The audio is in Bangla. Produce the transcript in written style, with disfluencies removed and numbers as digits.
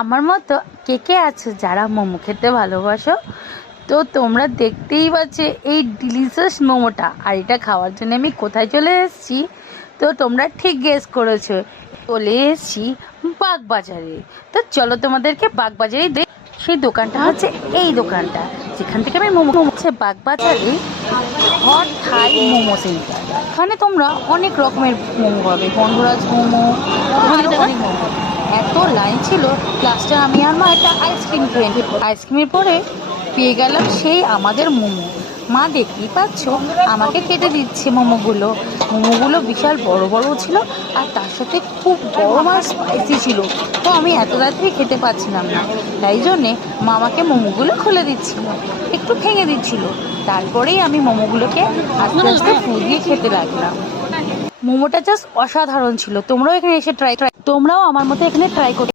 আমার মতো কে কে আছে যারা মোমো খেতে ভালোবাসো? তো তোমরা দেখতেই পাচ্ছ এই ডিলিশিয়াস মোমোটা, আর এটা খাওয়ার জন্য আমি কোথায় চলে এসেছি? তো তোমরা ঠিক গেস করেছো, চলে এসেছি বাগবাজারে। তো চলো তোমাদেরকে বাগবাজারে সেই দোকানটা হচ্ছে এই দোকানটা, যেখান থেকে আমি মোমো হচ্ছে বাগবাজারে হট থাই মোমো সেন্টার। এখানে তোমরা অনেক রকমের মোমো পাবে, গন্ধরাজ মোমো, অনেক মোমো। এত লাইন ছিল, লাস্টে আমি আর মা একটা আইসক্রিম খেয়ে আইসক্রিমের পরে পেয়ে গেলাম সেই আমাদের মোমো। মা দেখতেই পাচ্ছ আমাকে কেটে দিচ্ছে মোমোগুলো বিশাল বড় বড় ছিল, আর তার সাথে খুব গরম আর স্পাইসি ছিল। তো আমি এত রাত্রি খেতে পারছিলাম না, তাই জন্যে মা আমাকে মোমোগুলো খুলে দিচ্ছিল, একটু ভেঙে দিচ্ছিল। তারপরেই আমি মোমোগুলোকে আস্তে আস্তে ফু দিয়ে খেতে লাগলাম। মোমোটা জাস্ট অসাধারণ ছিল। তোমরাও এখানে এসে তোমরাও আমার মতো এখানে ট্রাই করতে